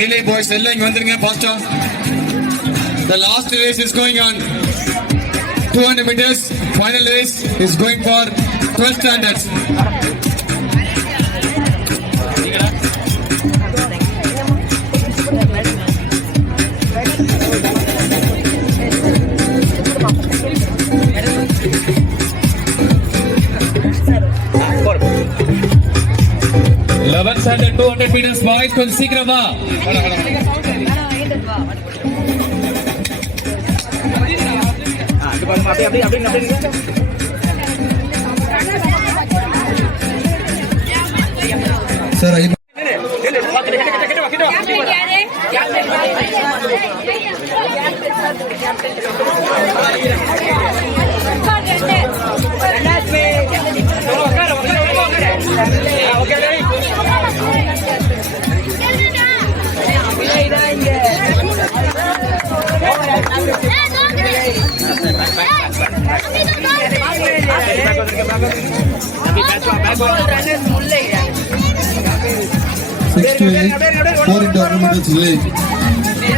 Relay boys, எல்லாம் இங்க வந்துருங்க ஃபாஸ்டா. The last race is going on. 200 meters. Final race is going for 12 standards. Standard 200 meters boys கொஞ்சம் சீக்கிரம் வா. Sir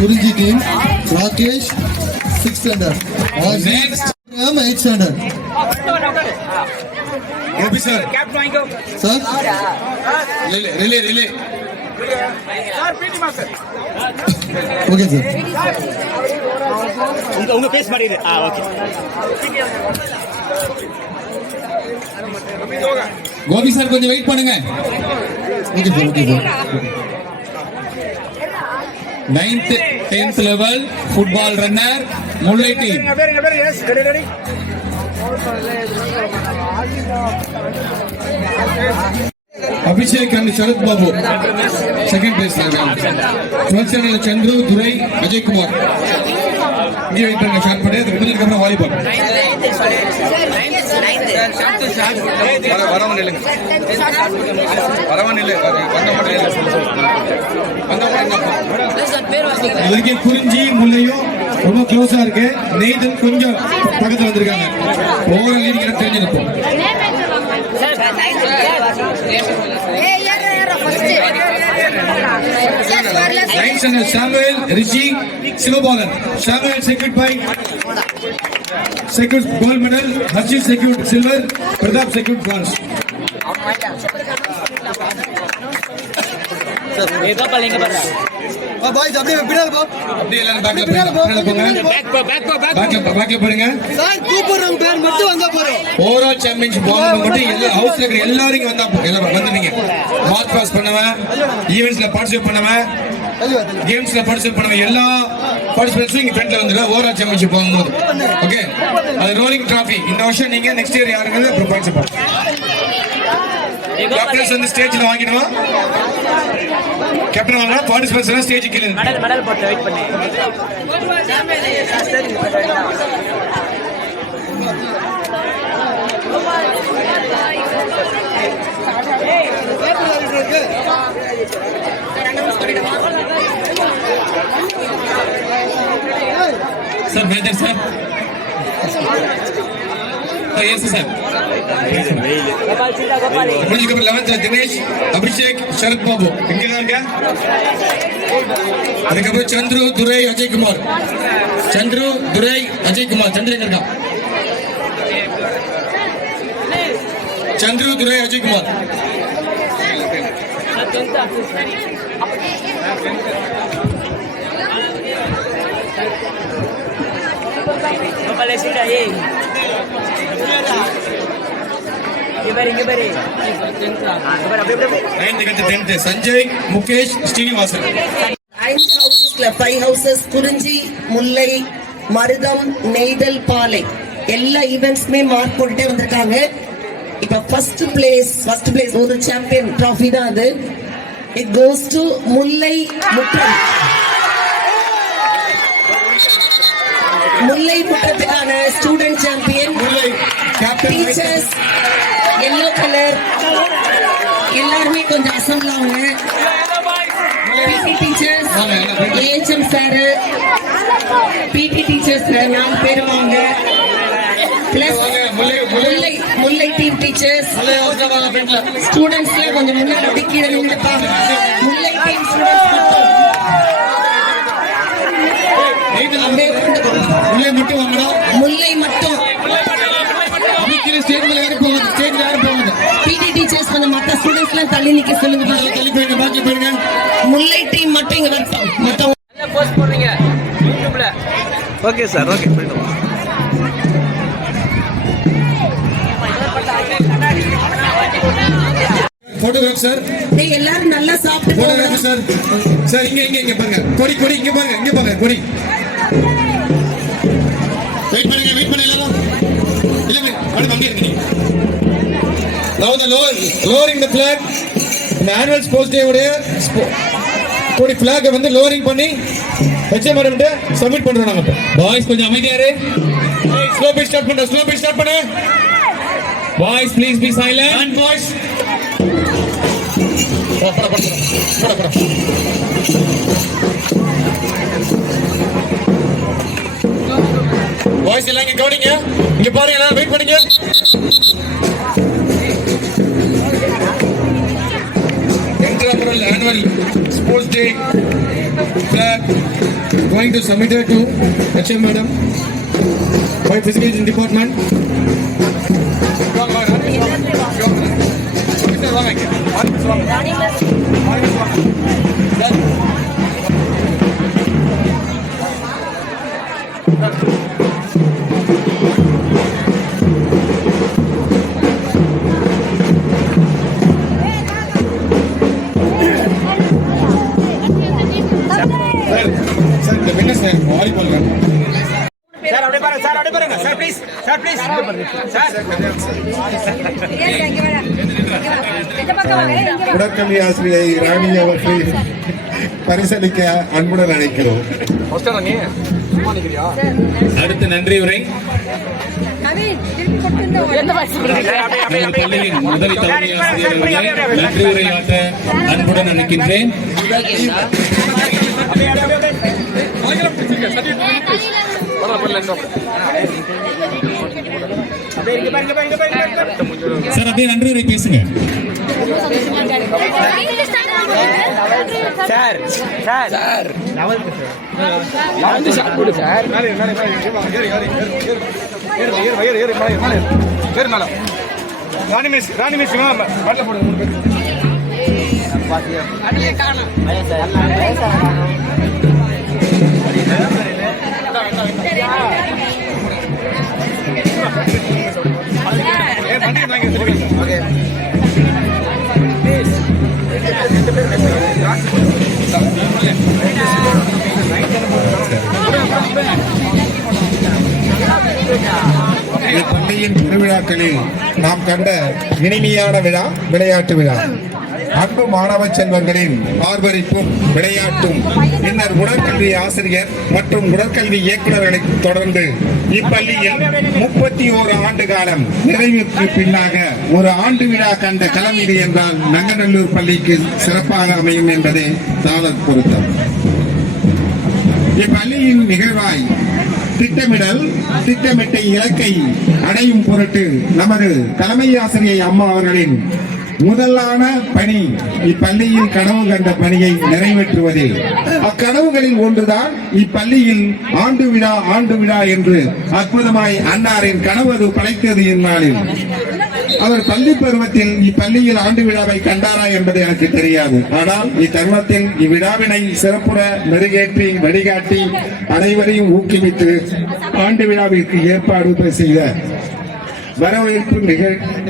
Kuriji team, Rakesh 6 standard. Next, 8 standard. Gopi sir. Sir. Relay. Okay sir. உங்க base மாட்டிடு. Okay. Gopi sir கொஞ்சம் wait பண்ணுங்க. Okay sir. 9th 10th level football runner Mullai team. Ready. Abhishek and Sharat Babu second place. 12th standard Chandru, Durai, Ajay Kumar. இங்கே wait பண்ணுங்க. Shot பண்ணி அது முடிஞ்சதுக்கு அப்புறம் volleyball. வரவன் இல்லைங்க. இதுக்கு குறிஞ்சி முல்லையும் ரொம்ப க்ளோஸா இருக்கு. நெய்தல் கொஞ்சம் பக்கத்துல வந்திருக்காங்க. ஓவர லீடிங் எனக்கு தெரிஞ்சிருக்கும். Next and Samuel Rishi Silobalan. Samuel secured by secured gold medal. Harshit secured silver. Pradap secured bronze. Boys அப்படியே பின்னால போ. அப்படியே எல்லாரும் பேக்ல போடுங்க. சார் கூப்பிடுறோம் பேர் மட்டும் வந்தா போறோம். ஓவரால் சாம்பியன்ஷிப் போனது மட்டும் எல்லா ஹவுஸ்ல இருக்கிற எல்லாரும் வந்தா எல்லாரும் வந்துட்டீங்க. மார்ச் பாஸ் பண்ணவன், ஈவென்ட்ஸ்ல பார்ட்டிசிபேட் பண்ணவன், கேம்ஸ்ல பார்ட்டிசிபேட் பண்ணவன் எல்லா பார்ட்டிசிபேட்ஸும் இங்க ஃப்ரண்ட்ல வந்துடுங்க. ஓவரால் சாம்பியன்ஷிப் போகும்போது ஓகே. அது ரோலிங் டிராஃபி. இந்த வருஷம் நீங்க நெக்ஸ்ட் இயர் யாருங்கிறது அப்புறம் பார்ட்டிசிபேட். கேப்டன்ஸ் வந்து ஸ்டேஜ்ல வாங்கிடுவோம். கேப்டன் வாங்க. பார்ட்டிசிபென்ட்ஸ் எல்லாம் ஸ்டேஜ் கீழ மெடல் போட்டு வெயிட் பண்ணி. Sir major sir. Yes sir. முடிஞ்சதுக்கு 11th தினேஷ், அபிஷேக், சரத் பாபு இங்க இருக்க. அதுக்கப்புறம் சந்துரு, துரை, அஜய் குமார். சந்துரு, துரை, அஜய் குமார். சந்திர எங்க இருக்கா? சந்துரு, துரை, அஜய் குமார். சஞ்சய், முகேஷ், ஸ்ரீனிவாசன். 5 houses குறிஞ்சி, முல்லை, மருதம், நெய்தல், பாலை எல்லா ஈவென்ட்ஸ்மே மார்க் போட்டுட்டே வந்திருக்காங்க. இப்ப ஃபர்ஸ்ட் பிளேஸ் ஒரு சாம்பியன் ட்ராஃபி தான் அது. It goes to Mullai Mutram. Mullai முற்றத்துக்கான student champion teachers yellow colour எல்லாருமே கொஞ்சம் அசம்பிள் ஆகுங்க. PT teachers, AHM sir, PT teachers 4 பேர் வாங்க. Plus Mullai team teachers students கொஞ்சம் முன்னாடி ஒதுக்கீடு நின்றுப்பா. முல்லை டீம் ஸ்டூடெண்ட்ஸ் அப்படியே கொண்டு போ. உள்ளே மட்டும் வாங்கடா. முல்லை மட்டும் ஸ்டேஜ் மேல யாரும் போகாது, ஸ்டேஜ் யாரும் போகாது. பிடி டீச்சர்ஸ் கொஞ்சம் மத்த ஸ்டூடெண்ட்ஸ் எல்லாம் தள்ளி நிக்க சொல்லுங்க பாருங்க. தள்ளி போயிடுங்க, பாக்கி போயிடுங்க. முல்லை டீம் மட்டும் இங்க வரட்டும். மொத்தம் போஸ்ட் போடுறீங்க யூடியூப்ல. ஓகே சார், ஓகே போயிட்டோம். போட்டோகிராஃப் சார், நீங்க எல்லாரும் நல்லா சாப்பிட்டு போங்க. Photograph sir. சார் இங்க இங்க இங்க பாருங்க, கொடி கொடி இங்க பாருங்க, இங்க பாருங்க கொடி. வெயிட் பண்ணுங்க, வெயிட் பண்ணு எல்லாரும். இல்ல மேடம் அங்கே இருங்க. Now the lowering the flag. இந்த annual sports day உடைய கொடி flag வந்து lowering பண்ணி HM மேடம் கிட்ட சப்மிட் பண்றோம் நாங்க. பாய்ஸ் கொஞ்சம் அமைதியா இரு. ஸ்லோ பீட் ஸ்டார்ட் பண்ணு, ஸ்லோ பீட் ஸ்டார்ட் பண்ணு. Boys please B silent. And boys boys எல்லாம் இங்க கவனிங்க, இங்க பாருங்க, எல்லாரும் வெயிட் பண்ணுங்க. Intramural annual sports day flag going to submit it to HM madam by physical education department. Sir, the winners are volleyball. Sir அப்படியே பாருங்க, சார் அப்படியே பாருங்க, sir please, sir please, sir உடற்கல்வி ஆசிரியை ராணி அவர்களை பரிசளிக்க அன்புடன் அழைக்கிறோம். அடுத்த நன்றி உரை பள்ளியின் முதல் தலைமை ஆசிரியர் அவர்களை நன்றி உரை ஆற்ற அன்புடன் அழைக்கின்றேன். சார் அப்படியே நன்றி உரை பேசுங்க. சார் சார் சார் ராணி மிஸ் பாட்டில் போடுங்க. பள்ளியின் திருவிழாக்களில் நாம் கண்ட இனிமையான விழா விளையாட்டு விழா. அன்பு மாணவ செல்வங்களின் ஆர்வரிப்பும் விளையாட்டும் பின்னர் உடற்கல்வி ஆசிரியர் மற்றும் உடற்கல்வி இயக்குநர்களை தொடர்ந்து இப்பள்ளியில் 31 ஆண்டு காலம் நிறைவுக்கு பின்னாக ஒரு ஆண்டு விழா கண்ட களம் இது என்றால் நங்கநல்லூர் பள்ளிக்கு சிறப்பாக அமையும் என்பதே சாதக் பொருத்தம். இப்பள்ளியின் நிகழ்வாய் திட்டமிடல், திட்டமிட்ட இலக்கை அடையும் பொருட்டு நமது தலைமை ஆசிரியை அம்மா அவர்களின் முதலான பணி இப்பள்ளியில் கனவு கண்ட பணியை நிறைவேற்றுவதே. அக்கனவுகளில் ஒன்றுதான் இப்பள்ளியில் ஆண்டு விழா என்று அற்புதமாய் அன்னாரின் கனவு படைத்தது. இந்நாளில் அவர் பள்ளி பருவத்தில் இப்பள்ளியில் ஆண்டு விழாவை கண்டாரா என்பது எனக்கு தெரியாது. ஆனால் இத்தருணத்தில் இவ்விழாவினை சிறப்புற மெருகேற்றி வழிகாட்டி அனைவரையும் ஊக்குவித்து ஆண்டு விழாவிற்கு ஏற்பாடு செய்த வரவேற்பு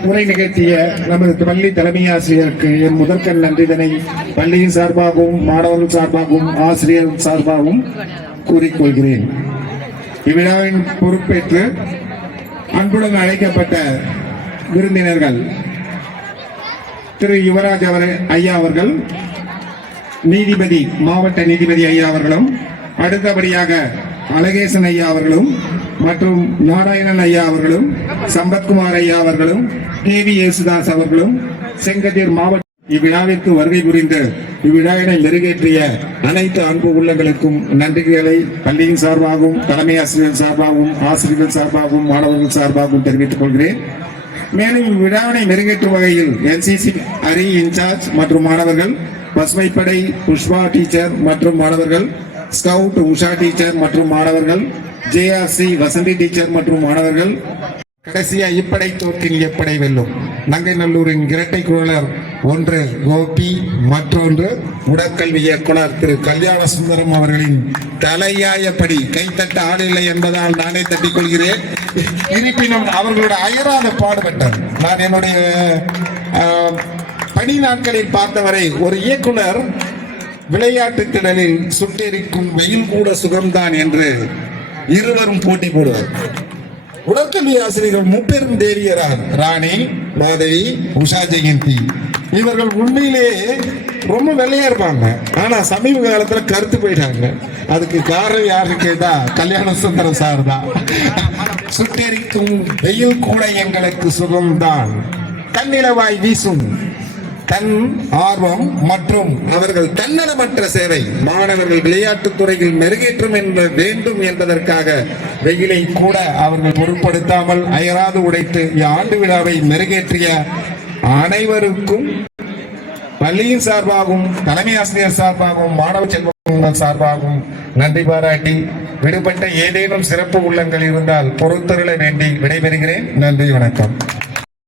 உரை நிகழ்த்திய நமது பள்ளி தலைமை ஆசிரியருக்கு என் முதற்கண் நன்றிதனை பள்ளியின் சார்பாகவும் மாணவர்கள் சார்பாகவும் ஆசிரியர் சார்பாகவும் கூறிக்கொள்கிறேன். இவ்விழாவின் பொறுப்பேற்று அன்புடன் அழைக்கப்பட்ட விருந்தினர்கள் திரு யுவராஜ் ஐயா அவர்கள், நீதிபதி மாவட்ட நீதிபதி ஐயா அவர்களும், அடுத்தபடியாக அழகேசன் ஐயா அவர்களும் மற்றும் நாராயணன் ஐயா அவர்களும், சம்பத்குமார் ஐயா அவர்களும், கேவி யேசுதாஸ் அவர்களும், செங்கதிர் மாவட்ட இவ்விழாவிற்கு வருகை புரிந்து இவ்விழாவினை மெருகேற்றிய அனைத்து அன்பு உள்ளங்களுக்கும் நன்றிகளை பள்ளியின் சார்பாகவும் தலைமை ஆசிரியர் சார்பாகவும் ஆசிரியர்கள் சார்பாகவும் மாணவர்கள் சார்பாகவும் தெரிவித்துக் கொள்கிறேன். மேலும் இவ்விழாவினை மெருகேற்றும் வகையில் என்சிசி அரி இன்சார்ஜ் மற்றும் மாணவர்கள், பசுமைப்படை புஷ்பா டீச்சர் மற்றும் மாணவர்கள், ஸ்கவுட் உஷா டீச்சர் மற்றும் மாணவர்கள், ஜேஆர்சி வசந்தி டீச்சர் மற்றும் மாணவர்கள், கடைசியா இப்படை தோற்கின் எப்படை வெல்லும் நங்கைநல்லூரின் இரட்டை குழலர் ஒன்று கோபி, மற்றொன்று உடற்கல்வி இயக்குனர் திரு கல்யாண சுந்தரம் அவர்களின் தலையாயப்படி கைத்தட்ட ஆளில்லை என்பதால் நானே தட்டிக் கொள்கிறேன். இருப்பினும் அவர்களோட அயராத பாடுபட்டார். நான் என்னுடைய பணி நாட்களில் பார்த்தவரை ஒரு இயக்குனர் விளையாட்டு திடலில் சுட்டெரிக்கும் வெயில் கூட சுகம்தான் என்று இருவரும் போட்டி போடுவார். உடற்கல்வி ஆசிரியர்கள் முப்பெரும் தேவியரார் ராணி, மாதவி, உஷா ஜெயந்தி. இவர்கள் உண்மையிலே ரொம்ப வெள்ளையா இருப்பாங்க. ஆனா சமீப காலத்துல கருத்து போயிட்டாங்க. அதுக்கு காரணம் யாருன்னு கேட்டா கல்யாண சுந்தரம் சார் தான். சுட்டெரிக்கும் வெயில் கூட எங்களுக்கு சுகம்தான், கண்ணிலவாய் வீசும் தன் ஆர்வம் மற்றும் அவர்கள் தன்னலமற்ற சேவை மாணவர்கள் விளையாட்டுத் துறையில் மெருகேற்றம் என்ற வேண்டும் என்பதற்காக வெயிலை கூட அவர்கள் பொருட்படுத்தாமல் அயராது உடைத்து ஆண்டு விழாவை மெருகேற்றிய அனைவருக்கும் பள்ளியின் சார்பாகவும் தலைமை ஆசிரியர் சார்பாகவும் மாணவ செல்வங்கள் சார்பாகவும் நன்றி பாராட்டி, விடுபட்ட ஏதேனும் சிறப்பு உள்ளங்கள் இருந்தால் பொறுத்தருள வேண்டி விடைபெறுகிறேன். நன்றி, வணக்கம்.